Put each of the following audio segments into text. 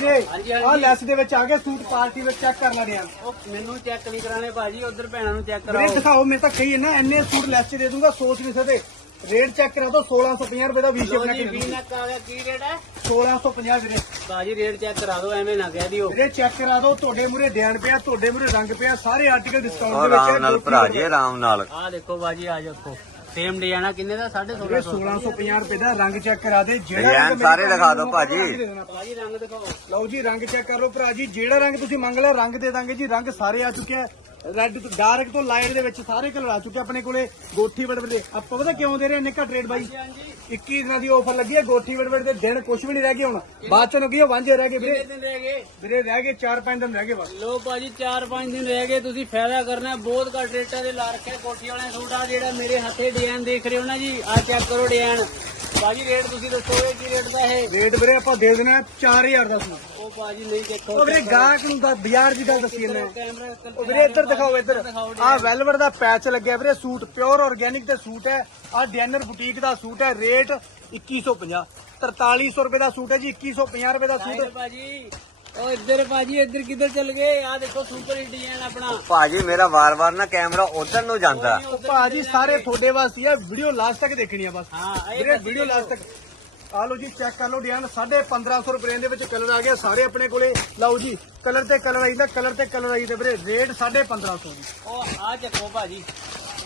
ਵੀਰੇ। ਹਾਂਜੀ, ਆ ਹਾਂਜੀ। ਲੈਸ ਦੇ ਵਿੱਚ ਆ ਗਿਆ ਸੂਟ ਪਾਰਟੀ ਵਿੱਚ ਚੈੱਕ ਕਰ ਲੈਣੇ ਆ। ਉਹ ਮੈਨੂੰ ਚੈੱਕ ਨਹੀਂ ਕਰਾਣੇ ਭਾਜੀ ਉਧਰ ਭੈਣਾਂ ਨੂੰ ਚੈੱਕ ਵੀਰੇ ਕਰਾਓ। ਦਿਖਾਓ ਮੇਰੇ ਤਾਂ ਕਹੀ ਹੈ ਨਾ ਇੰਨੇ ਸੂਟ ਲੈਸ ਚ ਦੇ ਦੂੰਗਾ ਸੋਚ ਨਹੀਂ ਸਕਦੇ। ਰੇਟ ਚੈੱਕ ਕਰਾ ਦੋ 1650 ਰੁਪਏ ਦਾ ਵੀ ਲੋ ਸ਼ੇਪ ਜੀ ਨਾ ਵੀ। ਨੱਕ ਆ ਗਿਆ ਕੀ ਰੇਟ ਹੈ? 1650 ਵੀਰੇ। ਭਾਜੀ ਰੇਟ ਚੈੱਕ ਕਰਾ ਦਿਓ ਐਵੇਂ ਨਾ ਕਹਿ ਦਿਓ। ਵੀਰੇ ਚੈੱਕ ਕਰਾ ਦੋ ਤੁਹਾਡੇ ਮੂਰੇ ਡਿਆਨ ਪਿਆ ਤੁਹਾਡੇ ਮੂਰੇ ਰੰਗ ਪਿਆ ਸਾਰੇ ਆਰਟੀਕਲ ਡਿਸਕਾਊਂਟ ਦੇ ਵਿੱਚ ਆਰਾਮ ਨਾਲ ਭਰਾ ਜੀ ਆਰਾਮ ਨਾਲ। ਆਹ ਦੇਖੋ ਭਾਜੀ ਆ ਦੇਖੋ ਸੇਮ ਡਿਜ਼ਾਈਨ ਆ ਕਿੰਨੇ ਦਾ? ਵੀਰੇ 1650 1650 ਰੁਪਏ ਦਾ। ਰੰਗ ਚੈੱਕ ਕਰਾ ਦੇ। ਜਿਹੜਾ ਡਿਜ਼ਾਈਨ ਰੰਗ ਸਾਰੇ ਮੇਰੇ ਦਿਖਾ ਦਿਓ ਨੂੰ ਭਾਜੀ। ਰੰਗ ਦੇ ਦੇਣਾ। ਭਾਜੀ ਰੰਗ ਦਿਖਾਓ। ਲਓ ਜੀ ਰੰਗ ਚੈੱਕ ਕਰ ਲਓ ਭਰਾ ਜੀ। ਜਿਹੜਾ ਰੰਗ ਤੁਸੀਂ ਮੰਗ ਲਿਆ ਰੰਗ ਦੇ ਦਾਂਗੇ ਜੀ। ਰੰਗ ਸਾਰੇ ਆ ਚੁੱਕੇ ਆ। ਰੈੱਡ ਤੋਂ ਡਾਰਕ ਤੋਂ ਲਾਈਟ ਦੇ ਵਿੱਚ ਸਾਰੇ ਕਲਰ ਆ ਚੁੱਕੇ ਆਪਣੇ ਕੋਲੇ। ਗੋਠੀ ਵੜਵੜ ਦੇ ਆਪਾਂ ਪਤਾ ਕਿਉਂ ਦੇ ਰਹੇ ਇੰਨੇ ਘੱਟ ਰੇਟ ਬਾਈ? 21 ਦਿਨਾਂ ਦੀ ਆਫਰ ਲੱਗੀ ਹੈ ਗੋਠੀ ਵੜਵੜ ਦੇ ਦਿਨ ਕੁਝ ਵੀ ਨਹੀਂ ਰਹਿ ਗਏ ਹੁਣ। ਬਾਅਦ ਚ ਨੁਕੀ ਵਾਂਝੇ ਰਹਿ ਗਏ ਕਿੰਨੇ ਵੀਰੇ ਦਿਨ ਰਹਿ ਗਏ? ਵੀਰੇ ਰਹਿ ਗਏ 4-5 ਦਿਨ ਰਹਿ ਗਏ ਬਸ। ਲੋ ਭਾਜੀ 4-5 ਦਿਨ ਰਹਿ ਗਏ ਤੁਸੀਂ ਫਾਇਦਾ ਕਰਨਾ ਹੈ। ਬਹੁਤ ਘੱਟ ਰੇਟਾਂ ਦੇ ਲਾ ਰੱਖਿਆ ਕੋਠੀ ਵਾਲੇ ਸੂਟ। ਆ ਜਿਹੜਾ ਮੇਰੇ ਹੱਥੇ ਡਿਜ਼ਾਈਨ ਦੇਖ ਰਹੇ ਹੋ ਨਾ ਜੀ ਆ ਚੈੱਕ ਕਰੋ ਡਿਜ਼ਾਈਨ ਭਾਜੀ ਰੇਟ ਤੁਸੀਂ ਦੱਸੋਗੇ ਕੀ ਰੇਟ ਦਾ ਇਹ? ਰੇਟ ਵੀਰੇ ਆਪਾਂ ਦੇ ਦੇਣਾ 4000 ਦਾ ਸੂਟ ਉਹ ਭਾਜੀ ਨਹੀਂ ਦੇਖੋ। ਉਹ ਵੀਰੇ ਗਾਹਕ ਨੂੰ ਤਾਂ ਬਾਜ਼ਾਰ ਦੀ ਗੱਲ ਦੱਸੀ ਉਹ ਵੀਰੇ ਇੱਧਰ ਦਿਖਾਓ ਇੱਧਰ। ਆ ਵੈਲਵਟ ਦਾ ਪੈਚ ਲੱਗਿਆ ਵੀਰੇ ਸੂਟ ਪਿਓਰ ਆਰਗੇਨਿਕ ਦੇ ਸੂਟ ਹੈ। ਆ ਡੈਨਰ ਬੁਟੀਕ ਦਾ ਸੂਟ ਹੈ ਰੇਟ 2150 4300 ਰੁਪਏ ਦਾ ਸੂਟ ਹੈ ਜੀ 2150 ਰੁਪਏ ਦਾ ਸੂਟ। ਭਾਜੀ ਉਹ ਇੱਧਰ ਭਾਜੀ ਇੱਧਰ ਕਿੱਧਰ ਚੱਲ ਗਏ? ਆ ਦੇਖੋ ਸੁਪਰ ਹਿੱਟ ਡਿਜ਼ਾਈਨ ਆਪਣਾ। ਭਾਜੀ ਮੇਰਾ ਵਾਰ-ਵਾਰ ਨਾ ਕੈਮਰਾ ਉਧਰ ਨੂੰ ਜਾਂਦਾ। ਉਹ ਭਾਜੀ ਸਾਰੇ ਤੁਹਾਡੇ ਵਾਸਤੇ ਹੈ ਵੀਡੀਓ ਲਾਸਟ ਤੱਕ ਦੇਖਣੀ ਆ ਬਸ। ਹਾਂ ਇਹ ਵੀਰੇ ਵੀਡੀਓ ਲਾਸਟ ਤੱਕ। ਆ ਲਓ ਜੀ ਚੈੱਕ ਕਰ ਲਓ ਡਿਜ਼ਾਈਨ 1550 ਰੁਪਏ ਦੇ ਵਿੱਚ ਕਲਰ ਆ ਗਿਆ ਸਾਰੇ ਆਪਣੇ ਕੋਲੇ। ਲਓ ਜੀ ਕਲਰ ਤੇ ਕਲਰ ਆਈਦਾ ਕਲਰ ਤੇ ਕਲਰ ਆਈਦਾ ਵੀਰੇ ਰੇਟ 1550 ਜੀ। ਉਹ ਆ ਚੱਕੋ ਭਾਜੀ।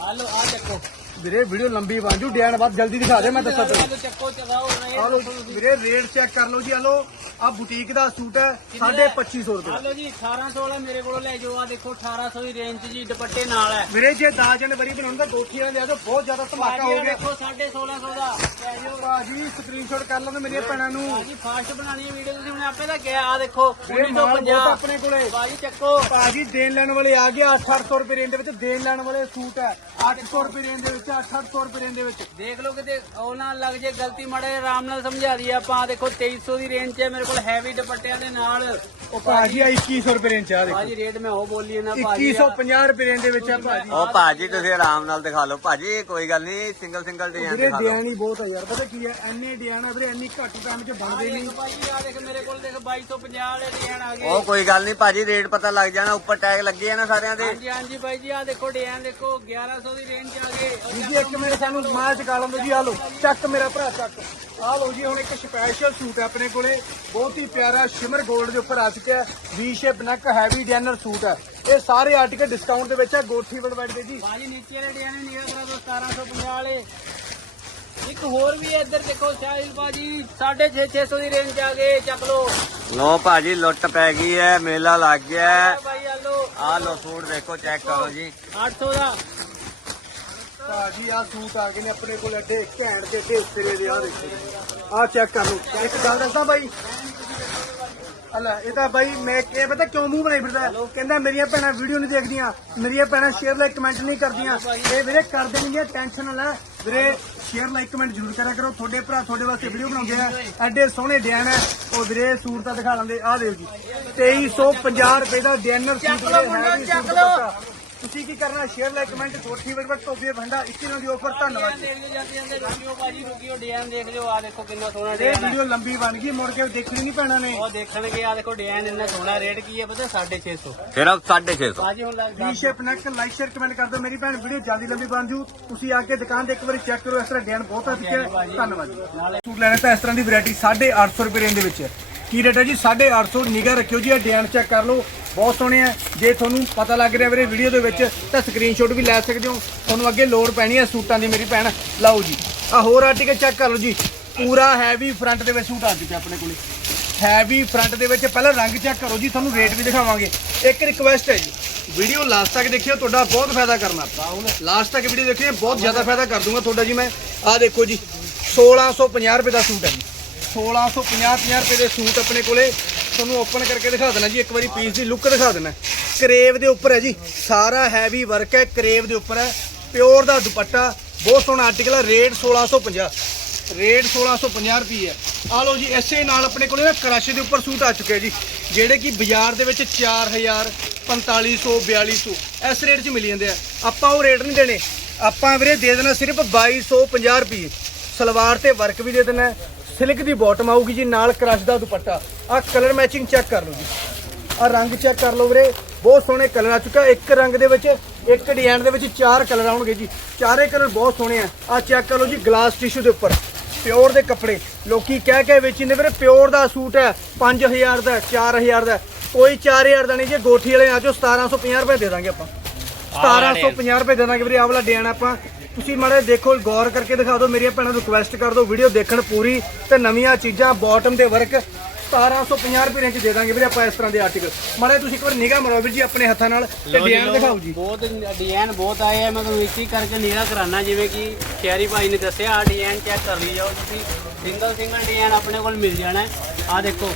ਆ ਲੋ ਆ ਚੱਕੋ। ਵੀਰੇ ਵੀਡੀਓ ਲੰਬੀ ਬਣ ਜੂ ਡਿਜ਼ਾਈਨ ਬਾਅਦ ਜਲਦੀ ਦਿਖਾ ਦੇ ਮੈਂ ਦੱਸਾਂ ਆ ਤੈਨੂੰ। ਚੱਕੋ ਚਗਾਓ ਆ ਲਓ ਵੀਰੇ ਰੇਟ ਚੈੱਕ ਕਰ ਲਓ ਜੀ ਆ ਲਓ। ਆ ਬੁਟੀਕ ਦਾ ਸੂਟ ਹੈ 2550 ਰੁਪਏ। ਆ ਲੋ ਜੀ 1800 ਵਾਲਾ ਮੇਰੇ ਕੋਲ ਲੈ ਜਾਓ। ਆ ਦੇਖੋ 1800 ਦੀ ਰੇਂਜ 'ਚ ਜੀ ਦੁਪੱਟੇ ਨਾਲ ਹੈ। ਵੀਰੇ ਜੇ 10 ਜਨਵਰੀ ਬਣਾਉਂਦਾ ਦੋਠੀਆਂ ਲਿਆ ਤਾਂ ਬਹੁਤ ਜ਼ਿਆਦਾ ਧਮਾਕਾ ਹੋ ਗਿਆ। ਦੇਖੋ 1650 ਦਾ। ਲੈ ਜਾਓ। ਭਾਜੀ ਸਕਰੀਨਸ਼ਾਟ ਕਰ ਲੈਂਦੇ ਮੇਰੀਆਂ ਭੈਣਾਂ ਨੂੰ। ਭਾਜੀ ਫਾਸਟ ਬਣਾਣੀ ਹੈ ਵੀਡੀਓ ਤੁਸੀਂ ਹੁਣ ਆਪੇ ਤਾਂ ਕਿਹਾ ਆ ਦੇਖੋ ਵੀਰੇ ਮਾਲ ਬਹੁਤ 1950 ਆਪਣੇ ਕੋਲੇ। ਭਾਜੀ ਚੱਕੋ। ਭਾਜੀ ਦੇਣ ਲੈਣ ਵਾਲੇ ਆ ਗਿਆ 800 ਰੁਪਏ ਰੇਂਜ ਦੇ ਵਿੱਚ ਦੇਣ ਲੈਣ ਵਾਲੇ ਸੂਟ ਹੈ। 800 ਰੁਪਏ ਰੇਂਜ ਦੇ ਵਿੱਚ 800 ਰੁਪਏ ਰੇਂਜ ਦੇ ਵਿੱਚ। ਦੇਖ ਲਓ ਕਿਤੇ ਉਹ ਨਾ ਲੱਗ ਜੇ ਗਲਤੀ ਮਾੜੇ ਆਰਾਮ ਨਾਲ ਸਮਝਾ ਦਈਏ ਆਪਾਂ। ਦੇਖੋ 2300 ਦੀ ਰੇਂਜ 'ਚ ਹੈ ਮੇਰੇ ਕੋਲ ਹੈਵੀ ਦੁਪੱਟਿਆਂ ਦੇ ਨਾਲ ਉਹ ਭਾਜੀ ਆ 2100 ਰੁਪਏ ਰੇਂਜ ਚ ਆ ਦੇਖੋ। ਭਾਜੀ ਰੇਟ ਮੈਂ ਉਹ ਬੋਲੀ ਨਾ ਭਾਜੀ 2150 ਰੁਪਏ ਰੇਂਜ ਦੇ ਵਿੱਚ ਆ ਭਾਜੀ। ਉਹ ਭਾਜੀ ਤੁਸੀਂ ਆਰਾਮ ਨਾਲ ਦਿਖਾ ਲਓ। ਭਾਜੀ ਕੋਈ ਗੱਲ ਨਹੀਂ ਸਿੰਗਲ ਸਿੰਗਲ ਡਿਜ਼ਾਈਨ ਵੀਰੇ ਦਿਖਾ ਲਓ। ਡਿਜ਼ਾਈਨ ਹੀ ਬਹੁਤ ਆ ਯਾਰ ਪਤਾ ਕੀ ਹੈ ਐਨੇ ਡਿਜ਼ਾਈਨ ਆ ਵੀਰੇ ਐਨੀ ਘੱਟ ਟਾਈਮ 'ਚ ਬਣਦੇ ਨਹੀਂ। ਭਾਜੀ ਆ ਦੇਖ ਮੇਰੇ ਕੋਲ ਦੇਖ 2250 ਵਾਲੇ ਡਿਜ਼ਾਈਨ ਆ ਗਏ। ਉਹ ਕੋਈ ਗੱਲ ਨਹੀਂ ਭਾਜੀ ਰੇਟ ਪਤਾ ਲੱਗ ਜਾਣਾ ਉੱਪਰ ਟੈਗ ਲੱਗੇ ਆ ਨਾ ਸਾਰਿਆਂ ਦੇ। ਹਾਂਜੀ ਹਾਂਜੀ ਭਾਈ ਜੀ ਆ ਦੇਖੋ ਡਿਜ਼ਾਈਨ ਦੇਖੋ 1100 ਦੀ ਰੇਂਜ 'ਚ ਆ ਗਏ। ਜੀ ਇੱਕ ਮਿੰਟ ਸਾਨੂੰ ਮਾਲ ਚਕਾ ਲੰਦੋ ਜੀ ਆ ਲਓ ਚੱਕ ਮੇਰਾ ਭਰਾ ਚੱਕ। ਆ ਲਓ ਜੀ ਹੁਣ ਇੱਕ ਸਪੈਸ਼ਲ ਸੂਟ ਹੈ ਆਪਣੇ ਕੋਲੇ। ਬਹੁਤ ਹੀ ਪਿਆਰਾ ਸ਼ਿਮਰ 골ਡ ਦੇ ਉੱਪਰ ਆ ਚੁੱਕਿਆ V shape neck heavy designer suit ਹੈ। ਇਹ ਸਾਰੇ ਆਰਟੀਕਲ ਡਿਸਕਾਊਂਟ ਦੇ ਵਿੱਚ ਹੈ ਗੋਠੀ ਵੜਵੜ ਦੇ ਜੀ। ਭਾਜੀ ਨੀਚੇ ਵਾਲੇ ਡਿਜ਼ਾਈਨ ਨਿਕਲ ਕਰਾ ਦੋ 1750 ਵਾਲੇ। ਇੱਕ ਹੋਰ ਵੀ ਹੈ ਇੱਧਰ ਦੇਖੋ ਸਾਹਿਲ ਭਾਜੀ 650 600 ਦੀ ਰੇਂਜ ਆ ਗਏ ਚੱਕ ਲਓ। ਲੋ ਭਾਜੀ ਲੁੱਟ ਪੈ ਗਈ ਹੈ ਮੇਲਾ ਲੱਗ ਗਿਆ ਆ ਹੈ ਭਾਈ ਆ ਲਓ। ਆ ਲੋ ਸੂਟ ਦੇਖੋ ਚੈੱਕ ਕਰੋ ਜੀ। 800 ਦਾ। ਆ ਸੂਟ ਆ ਗਏ ਨੇ ਆਪਣੇ ਕੋਲ ਐਡੇ ਘੈਂਟ ਦੇ ਢੇ ਸਿਰੇ ਦੇ ਆ ਦੇਖੋ ਆ ਚੈੱਕ ਕਰ ਲਓ। ਇੱਕ ਗੱਲ ਦੱਸਾਂ ਬਾਈ? ਅੱਲਾ ਇਹ ਤਾਂ ਬਾਈ ਮੈਂ ਇਹ ਪਤਾ ਕਿਉਂ ਮੂੰਹ ਬਣਾਈ ਫਿਰਦਾ? ਹੈ? ਕਹਿੰਦਾ ਮੇਰੀਆਂ ਭੈਣਾਂ ਵੀਡੀਓ ਨਹੀਂ ਦੇਖਦੀਆਂ ਮੇਰੀਆਂ ਭੈਣਾਂ ਸ਼ੇਅਰ ਲਾਈਕ ਕਮੈਂਟ ਨਹੀਂ ਕਰਦੀਆਂ। ਇਹ ਵੀਰੇ ਕਰ ਦੇਣਗੀਆਂ ਟੈਨਸ਼ਨ ਨਾ ਲੈ ਵੀਰੇ ਸ਼ੇਅਰ ਲਾਈਕ ਕਮੈਂਟ ਜ਼ਰੂਰ ਕਰਿਆ ਕਰੋ। ਤੁਹਾਡੇ ਭਰਾ ਤੁਹਾਡੇ ਵਾਸਤੇ ਵੀਡੀਓ ਬਣਾਉਂਦੇ ਆ। ਐਡੇ ਸੋਹਣੇ ਡਿਜ਼ਾਈਨ ਹੈ ਉਹ ਵੀਰੇ ਸੂਟ ਤਾਂ ਦਿਖਾ ਲੈਂਦੇ ਆ ਦੇਖ ਜੀ। 2350 ਰੁਪਏ ਦਾ ਡਿਜ਼ਾਈਨਰ ਸੂਟ ਚੱਕ ਲਓ ਮੁੰਡਾ, ਚੱਕ ਲਓ। ਤੁਸੀਂ ਕੀ ਕਰਨਾ? ਸ਼ੇਅਰ ਲਾਈਕ ਕਮੈਂਟ ਕੋਠੀ ਵੜ ਟੋਪੀ ਭੰਡਾ 21 ਨੂੰ ਦੀ ਆਫਰ ਧੰਨਵਾਦ। ਜੀ। ਦੇਖ ਲਿਓ ਜਾਂਦੇ ਜਾਂਦੇ ਰੁਕਿਓ ਭਾਜੀ ਰੁਕਿਓ ਡਿਜ਼ਾਈਨ ਦੇਖ ਲਿਓ ਆ ਦੇਖੋ ਕਿੰਨਾ ਸੋਹਣਾ ਇਹ ਡਿਜ਼ਾਈਨ ਹੈ। ਵੀਡੀਓ ਲੰਬੀ ਬਣ ਗਈ ਮੁੜ ਕੇ ਦੇਖਣੀ ਨਹੀਂ ਪੈਣਾ ਨੇ। ਉਹ ਦੇਖਣਗੇ ਆ ਦੇਖੋ ਡਿਜ਼ਾਈਨ ਇੰਨਾ ਸੋਹਣਾ ਰੇਟ ਕੀ ਹੈ ਪਤਾ? 650 ਸਿਰਫ 650 ਭਾਜੀ ਹੁਣ ਲੱਗ V shape neck like share comment ਕਰ ਦਿਓ। ਮੇਰੀ ਭੈਣ ਵੀਡੀਓ ਜਲਦੀ ਲੰਬੀ ਬਣ ਜੂ। ਤੁਸੀਂ ਆ ਕੇ ਦੁਕਾਨ ਤੇ ਇੱਕ ਵਾਰੀ ਚੈੱਕ ਕਰੋ ਇਸ ਤਰ੍ਹਾਂ ਡਿਜ਼ਾਈਨ ਬਹੁਤ ਆ ਚੁੱਕੇ ਆ। ਧੰਨਵਾਦ ਜੀ ਨਾਲੇ ਸੂਟ ਲੈਣਾ ਤਾਂ ਇਸ ਤਰ੍ਹਾਂ ਦੀ ਵੈਰਾਈਟੀ 850 ਰੁਪਏ ਰੇਂਜ ਦੇ ਵਿੱਚ ਹੈ। ਕੀ ਰੇਟ ਹੈ ਜੀ? 850 ਨਿਗਾ ਰੱਖਿਓ ਜੀ, ਇਹ ਡਿਜ਼ਾਈਨ ਚੈੱਕ ਕਰ ਲਓ। ਬਹੁਤ ਸੋਹਣੇ ਆ। ਜੇ ਤੁਹਾਨੂੰ ਪਤਾ ਲੱਗ ਰਿਹਾ ਵੀਰੇ ਵੀਡੀਓ ਦੇ ਵਿੱਚ, ਤਾਂ ਸਕਰੀਨਸ਼ਾਟ ਵੀ ਲੈ ਸਕਦੇ ਹੋ। ਤੁਹਾਨੂੰ ਅੱਗੇ ਲੋਡ ਪੈਣੀ ਹੈ ਸੂਟਾਂ ਦੀ, ਮੇਰੀ ਭੈਣ। ਲਓ ਜੀ। ਆ ਹੋਰ ਆਰਟੀਕਲ ਚੈੱਕ ਕਰ ਲਓ ਜੀ। ਪੂਰਾ ਹੈਵੀ ਫਰੰਟ ਦੇ ਵਿੱਚ ਸੂਟ ਆ ਚੁੱਕਿਆ ਆਪਣੇ ਕੋਲੇ। ਹੈਵੀ ਫਰੰਟ ਦੇ ਵਿੱਚ ਪਹਿਲਾਂ ਰੰਗ ਚੈੱਕ ਕਰੋ ਜੀ, ਤੁਹਾਨੂੰ ਰੇਟ ਵੀ ਦਿਖਾਵਾਂਗੇ। ਇੱਕ ਰਿਕੁਐਸਟ ਹੈ ਜੀ। ਵੀਡੀਓ ਲਾਸਟ ਤੱਕ ਦੇਖਿਓ, ਤੁਹਾਡਾ ਬਹੁਤ ਫਾਇਦਾ ਕਰਨਾ। ਲਾਸਟ ਤੱਕ ਵੀਡੀਓ ਦੇਖਿਓ, ਬਹੁਤ ਜ਼ਿਆਦਾ ਫਾਇਦਾ ਕਰ ਦੂੰਗਾ ਤੁਹਾਡਾ ਜੀ ਮੈਂ। ਆਹ ਦੇਖੋ ਜੀ 1650 ਰੁਪਏ ਦਾ ਸੂਟ ਹੈ ਜੀ। 1650 ਰੁਪਏ ਦੇ ਸੂਟ ਆਪਣੇ ਕੋਲੇ। ਤੁਹਾਨੂੰ ਓਪਨ ਕਰਕੇ ਦਿਖਾ ਦੇਣਾ ਜੀ, ਇੱਕ ਵਾਰੀ ਪੀਸ ਦੀ ਲੁੱਕ ਦਿਖਾ ਦੇਣਾ। ਕਰੇਵ ਦੇ ਉੱਪਰ ਹੈ ਜੀ, ਸਾਰਾ ਹੈਵੀ ਵਰਕ ਹੈ, ਕਰੇਵ ਦੇ ਉੱਪਰ ਹੈ ਪਿਓਰ ਦਾ ਦੁਪੱਟਾ, ਬਹੁਤ ਸੋਹਣਾ ਆਰਟੀਕਲ ਹੈ ਰੇਟ 1650 ਰੇਟ 1650 ਰੁਪਏ ਹੈ। ਆ ਲਓ ਜੀ, ਇਸੇ ਨਾਲ ਆਪਣੇ ਕੋਲੇ ਨਾ ਕਰਾਸ਼ੇ ਦੇ ਉੱਪਰ ਸੂਟ ਆ ਚੁੱਕੇ ਜੀ, ਜਿਹੜੇ ਕਿ ਬਾਜ਼ਾਰ ਦੇ ਵਿੱਚ 4000 4500 4200 ਇਸ ਰੇਟ 'ਚ ਮਿਲ ਜਾਂਦੇ ਆ। ਆਪਾਂ ਉਹ ਰੇਟ ਨਹੀਂ ਦੇਣੇ। ਆਪਾਂ ਵੀਰੇ ਦੇ ਦੇਣਾ ਸਿਰਫ 2250 ਰੁਪਏ। ਸਲਵਾਰ ਤੇ ਵਰਕ ਵੀ ਦੇ ਦੇਣਾ ਸਿਲਕ ਦੀ ਬਾਟਮ ਆਊਗੀ ਜੀ ਨਾਲ ਕ੍ਰਸ਼ ਦਾ ਦੁਪੱਟਾ। ਆ ਕਲਰ ਮੈਚਿੰਗ ਚੈੱਕ ਕਰ ਲਓ ਜੀ। ਆ ਰੰਗ ਚੈੱਕ ਕਰ ਲਓ ਵੀਰੇ। ਬਹੁਤ ਸੋਹਣੇ ਕਲਰ ਆ ਚੁੱਕਾ। ਇੱਕ ਰੰਗ ਦੇ ਵਿੱਚ ਇੱਕ ਡਿਜ਼ਾਈਨ ਦੇ ਵਿੱਚ ਚਾਰ ਕਲਰ ਆਉਣਗੇ ਜੀ। ਚਾਰੇ ਕਲਰ ਬਹੁਤ ਸੋਹਣੇ ਆ। ਆ ਚੈੱਕ ਕਰ ਲਓ ਜੀ ਗਲਾਸ ਟਿਸ਼ੂ ਦੇ ਉੱਪਰ। ਪਿਓਰ ਦੇ ਕੱਪੜੇ। ਲੋਕੀ ਕਹਿ ਕੇ ਵੇਚਿੰਦੇ ਵੀਰੇ ਪਿਓਰ ਦਾ ਸੂਟ ਹੈ 5000 ਦਾ ਹੈ, 4000 ਦਾ। ਕੋਈ 4000 ਦਾ ਨਹੀਂ ਜੇ ਗੋਠੀ ਵਾਲੇ ਆ ਚੋ 1750 ਰੁਪਏ ਦੇ ਦਾਂਗੇ ਆਪਾਂ। 1750 ਰੁਪਏ ਦੇ ਦਾਂਗੇ ਵੀਰੇ ਆਹ ਵਾਲਾ ਡਿਜ਼ਾਈਨ ਆਪਾਂ। ਤੁਸੀਂ ਮਾੜੇ ਦੇਖੋ ਗੌਰ ਕਰਕੇ ਦਿਖਾ ਦਿਓ ਮੇਰੀਆਂ ਭੈਣਾਂ ਨੂੰ ਰਿਕੁਐਸਟ ਕਰ ਦਿਓ ਵੀਡੀਓ ਦੇਖਣ ਪੂਰੀ ਤੇ ਨਵੀਆਂ ਚੀਜ਼ਾਂ ਬਾਟਮ ਦੇ ਵਰਕ 1750 ਰੁਪਏ ਰੇਂਜ ਦੇ ਦਾਂਗੇ ਵੀਰੇ ਆਪਾਂ ਇਸ ਤਰ੍ਹਾਂ ਦੇ ਆਰਟੀਕਲ ਮਾੜੇ ਤੁਸੀਂ ਇੱਕ ਵਾਰ ਨਿਗਾਹ ਮਾਰੋ ਵੀਰ ਜੀ ਆਪਣੇ ਹੱਥਾਂ ਨਾਲ ਤੇ ਲਓ ਜੀ, ਡਿਜ਼ਾਈਨ ਲਓ। ਦਿਖਾਓ ਜੀ। ਬਹੁਤ ਡਿਜ਼ਾਈਨ ਬਹੁਤ ਆਏ ਆ ਮੈਂ ਤੁਹਾਨੂੰ ਇੱਕ ਹੀ ਕਰਕੇ ਨੀਰਾ ਕਰਾਣਾ ਜਿਵੇਂ ਕਿ ਸ਼ਹਿਰੀ ਭਾਈ ਨੇ ਦੱਸਿਆ ਆ ਡਿਜ਼ਾਈਨ ਚੈੱਕ ਕਰ ਲਈ ਜਾਓ ਤੁਸੀਂ। ਸਿੰਗਲ ਸਿੰਗਲ ਡਿਜ਼ਾਈਨ ਆਪਣੇ ਕੋਲ ਮਿਲ ਜਾਣਾ। ਆ ਦੇਖੋ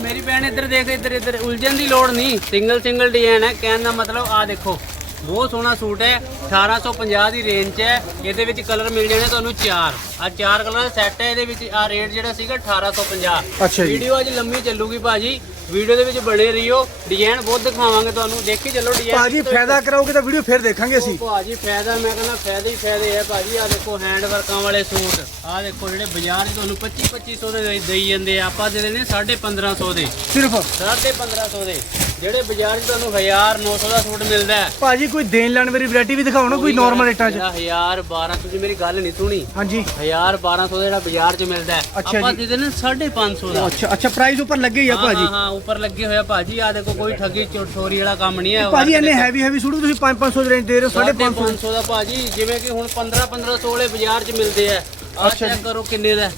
ਮੇਰੀ ਭੈਣ ਇੱਧਰ ਦੇਖ ਇੱਧਰ ਇੱਧਰ ਉਲਝਣ ਦੀ ਲੋੜ ਨਹੀਂ ਸਿੰਗਲ ਸਿੰਗਲ ਡਿਜ਼ਾਈਨ ਹੈ ਕਹਿਣ ਦਾ ਮਤਲਬ ਆ ਦੇਖੋ। ਬਹੁਤ ਸੋਹਣਾ ਸੂਟ ਹੈ 1850 ਦੀ ਰੇਂਜ 'ਚ ਹੈ ਇਹਦੇ ਵਿੱਚ ਕਲਰ ਮਿਲ ਜਾਣੇ ਤੁਹਾਨੂੰ ਚਾਰ। ਆ ਚਾਰ ਕਲਰ ਦਾ ਸੈੱਟ ਹੈ ਇਹਦੇ ਵਿੱਚ ਆ ਰੇਟ ਜਿਹੜਾ ਸੀਗਾ 1850 ਅੱਛਾ ਜੀ। ਵੀਡੀਓ ਅੱਜ ਲੰਮੀ ਚੱਲੂਗੀ ਭਾਜੀ। ਵੀਡੀਓ ਦੇ ਵਿੱਚ ਬਣੇ ਰਹੀਓ ਡਿਜ਼ਾਈਨ ਬਹੁਤ ਦਿਖਾਵਾਂਗੇ ਤੁਹਾਨੂੰ। ਦੇਖੀ ਚੱਲੋ ਡਿਜ਼ਾਈਨ ਭਾਜੀ ਫਾਇਦਾ ਕਰਾਓਗੇ ਤਾਂ ਵੀਡੀਓ ਫਿਰ ਦੇਖਾਂਗੇ ਅਸੀਂ। ਭਾਜੀ ਫਾਇਦਾ ਮੈਂ ਕਹਿੰਦਾ ਫਾਇਦੇ ਹੀ ਫਾਇਦੇ ਹੈ ਭਾਜੀ। ਆ ਦੇਖੋ ਹੈਂਡ ਵਰਕਾਂ ਵਾਲੇ ਸੂਟ। ਆ ਦੇਖੋ ਜਿਹੜੇ ਬਾਜ਼ਾਰ 'ਚ ਤੁਹਾਨੂੰ 25 2500 ਦੇ ਦੇਈ- ਜਾਂਦੇ ਆਪਾਂ ਦੇ ਦਿੰਦੇ 1550 ਦੇ। ਸਿਰਫ। 1550 ਦੇ। ਜਿਹੜੇ ਬਾਜ਼ਾਰ 'ਚ ਤੁਹਾਨੂੰ 1000 900 ਦਾ ਸੂਟ ਮਿਲਦਾ ਹੈ। ਭਾਜੀ ਕੋਈ ਦੇਣ ਲੈਣ ਵਾਲੀ ਵੈਰਾਈਟੀ ਵੀ ਦਿਖਾਓ ਨਾ ਕੋਈ ਨਾਰਮਲ ਰੇਟਾਂ 'ਚ। ਜਿਹੜਾ 1000 12 ਤੁਸੀਂ ਮੇਰੀ ਗੱਲ ਨਹੀਂ ਸੁਣੀ। ਹਾਂਜੀ। 1000 1200 ਦਾ ਜਿਹੜਾ ਬਾਜ਼ਾਰ 'ਚ ਮਿਲਦਾ ਹੈ ਅੱਛਾ ਆਪਾਂ। ਦੇ ਦਿੰਦੇ 550 ਦਾ। ਅੱਛਾ ਅੱਛਾ ਪ੍ਰਾਈਸ ਉੱਪਰ ਲੱਗੇ ਹੀ ਆ ਭਾਜੀ ਹਾਂ ਹਾਂ ਉੱਪਰ ਲੱਗੇ ਹੋਇਆ ਭਾਜੀ ਆ ਦੇਖੋ ਕੋਈ ਠੱਗੀ ਚੋਰੀ ਵਾਲਾ ਕੰਮ ਨਹੀਂ ਹੈ ਭਾਜੀ ਇੰਨੇ ਹੈਵੀ ਹੈਵੀ ਸੂਟ ਤੁਸੀਂ 5-500 ਦੇ ਰੇਂਜ ਦੇ ਰਹੇ ਹੋ 550 550 ਦਾ ਭਾਜੀ ਜਿਵੇਂ ਕਿ ਹੁਣ 15 1500 ਵਾਲੇ ਬਾਜ਼ਾਰ 'ਚ ਮਿਲਦੇ ਆ। ਆ ਚੈੱਕ ਕਰੋ ਕਿੰਨੇ ਦਾ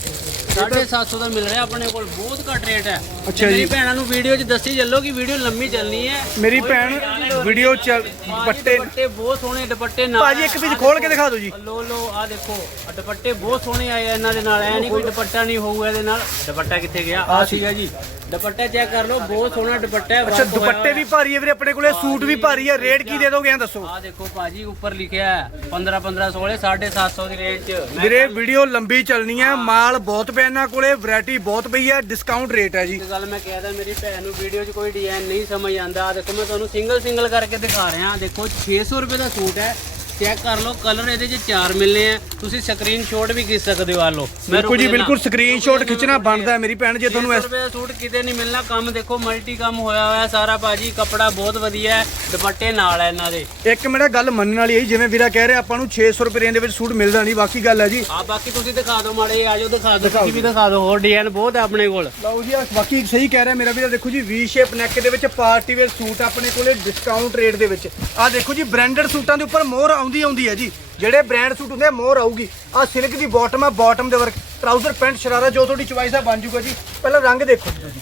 750 ਦਾ ਮਿਲ ਰਿਹਾ ਆਪਣੇ ਕੋਲ ਬਹੁਤ ਘੱਟ ਰੇਟ ਹੈ। ਅੱਛਾ ਤੇ ਮੇਰੀ ਜੀ। ਭੈਣਾਂ ਨੂੰ ਵੀਡੀਓ 'ਚ ਦੱਸੀ ਚੱਲੋ ਕਿ ਵੀਡੀਓ ਲੰਮੀ ਚੱਲਣੀ ਹੈ। ਮੇਰੀ ਭੈਣ ਵੀਡੀਓ ਚ ਭਾਜੀ ਬੱਟੇ ਦੁਪੱਟੇ ਬਹੁਤ ਸੋਹਣੇ ਦੁਪੱਟੇ ਨਾਲ ਭਾਜੀ ਇੱਕ ਪੀਸ ਖੋਲ ਕੇ ਦਿਖਾ ਦਿਓ ਜੀ। ਲੋ ਲੋ ਆ ਦੇਖੋ। ਦੁਪੱਟੇ ਬਹੁਤ ਸੋਹਣੇ ਆਏ ਆ ਇਹਨਾਂ ਦੇ ਨਾਲ। ਐ ਨਹੀਂ ਕੋਈ ਦੁਪੱਟਾ ਨਹੀਂ ਹੋਊਗਾ ਇਹਦੇ ਨਾਲ। ਦੁਪੱਟਾ ਕਿੱਥੇ ਗਿਆ? ਆ ਸੀਗਾ ਜੀ। ਦੁਪੱਟਾ ਚੈੱਕ ਕਰ ਲਓ ਬਹੁਤ ਸੋਹਣਾ ਦੁਪੱਟਾ ਹੈ ਅੱਛਾ ਦੁਪੱਟੇ ਵੀ ਭਾਰੀ ਹੈ ਵੀਰੇ ਆਪਣੇ ਕੋਲੇ ਸੂਟ ਵੀ ਭਾਰੀ ਹੈ। ਰੇਟ ਕੀ ਦੇ ਦੋਗੇ ਐਂ ਦੱਸੋ? ਆ ਦੇਖੋ ਭਾਜੀ ਉੱਪਰ ਲਿਖਿਆ ਹੈ 15 1500 ਵਾਲੇ 750 ਦੀ ਰੇਂਜ 'ਚ। ਵੀਰੇ ਵੀਡੀਓ ਲੰਬੀ ਚੱਲਣੀ ਹੈ। ਮਾਲ ਬਹੁਤ ਪਿਆ ਇਹਨਾਂ ਕੋਲੇ ਵੈਰਾਈਟੀ ਬਹੁਤ ਪਈ ਹੈ। ਡਿਸਕਾਊਂਟ ਰੇਟ ਹੈ ਜੀ। ਗੱਲ ਮੈਂ ਕਹਿਦਾ ਮੇਰੀ ਭੈਣ ਨੂੰ ਵੀਡੀਓ 'ਚ ਕੋਈ ਡਿਜ਼ਾਈਨ ਨਹੀਂ ਸਮਝ ਆਂਦਾ ਆ ਦੇਖੋ, ਮੈਂ ਤੁਹਾਨੂੰ ਸਿੰਗਲ ਸਿੰਗਲ ਕਰਕੇ ਦਿਖਾ ਰਿਹਾ। ਦੇਖੋ 600 ਰੁਪਏ ਦਾ ਸੂਟ ਹੈ। ਚੈੱਕ ਕਰ ਲਓ ਕਲਰ ਇਹਦੇ 'ਚ ਚਾਰ ਮਿਲਨੇ ਆ। ਤੁਸੀਂ ਸਕਰੀਨਸ਼ਾਟ ਵੀ ਖਿੱਚ ਸਕਦੇ ਹੋ ਆ ਲਓ। ਬਿਲਕੁਲ ਜੀ ਬਿਲਕੁਲ। ਸਕਰੀਨਸ਼ਾਟ ਖਿੱਚਣਾ ਬਣਦਾ ਹੈ ਮੇਰੀ ਭੈਣ ਜੇ ਤੁਹਾਨੂੰ 600 ਇਸ ਰੁਪਏ ਸੂਟ ਕਿਤੇ ਨਹੀਂ ਮਿਲਣਾ ਕੰਮ ਦੇਖੋ ਮਲਟੀ ਕੰਮ ਹੋਇਆ ਹੋਇਆ ਸਾਰਾ ਭਾਜੀ ਕੱਪੜਾ ਬਹੁਤ ਵਧੀਆ ਹੈ ਦੁਪੱਟੇ ਨਾਲ ਹੈ ਇਹਨਾਂ ਦੇ। ਇੱਕ ਮਿੰਟ ਗੱਲ ਮੰਨਣ ਵਾਲੀ ਹੈ ਜਿਵੇਂ ਵੀਰਾ ਕਹਿ ਰਿਹਾ ਆਪਾਂ ਨੂੰ 600 ਰੁਪਏ ਦੇ ਵਿੱਚ ਸੂਟ ਮਿਲਦਾ ਨਹੀਂ ਬਾਕੀ ਗੱਲ ਹੈ ਜੀ। ਆ ਬਾਕੀ ਤੁਸੀਂ ਦਿਖਾ ਦਿਓ ਮਾੜੇ ਆਜੋ ਦਿਖਾ ਦਿਓ ਤੁਸੀਂ ਵੀ ਦਿਖਾ ਦਿਓ ਹੋਰ ਡਿਜ਼ਾਈਨ ਬਹੁਤ ਹੈ ਆਪਣੇ ਕੋਲ। ਲਓ ਜੀ ਬਾਕੀ ਸਹੀ ਕਹਿ ਰਿਹਾ ਮੇਰਾ ਵੀਰ ਦੇਖੋ ਜੀ ਵੀ ਸ਼ੇਪ ਨੈਕ ਦੇ ਵਿੱਚ ਪਾਰਟੀ ਵੇਅਰ ਸੂਟ ਆਪਣੇ ਕੋਲੇ ਡਿਸਕਾਊਂਟ ਰੇਟ ਦੇ ਵਿੱਚ। ਆਹ ਦੇਖੋ ਜੀ ਬ੍ਰਾਂਡਡ ਸੂਟਾਂ ਦੇ ਉੱਪਰ ਮੋਹਰ ਆਉਂਦੀ ਆਉਂਦੀ ਹੈ ਜੀ। ਜਿਹੜੇ ਬ੍ਰਾਂਡ ਸੂਟ ਹੁੰਦੇ ਆ ਮੋਹਰ ਆਊਗੀ ਆਹ ਸਿਲਕ ਦੀ ਬਾਟਮ ਆ ਬਾਟਮ ਦੇ ਵਰਕ ਟਰਾਊਜ਼ਰ ਪੈਂਟ ਸ਼ਰਾਰਾ ਜੋ ਤੁਹਾਡੀ ਚੁਆਇਸ ਆ, ਬਣ ਜੂਗਾ ਜੀ। ਪਹਿਲਾਂ ਰੰਗ ਦੇਖੋ। ਜੀ ਤੁਸੀਂ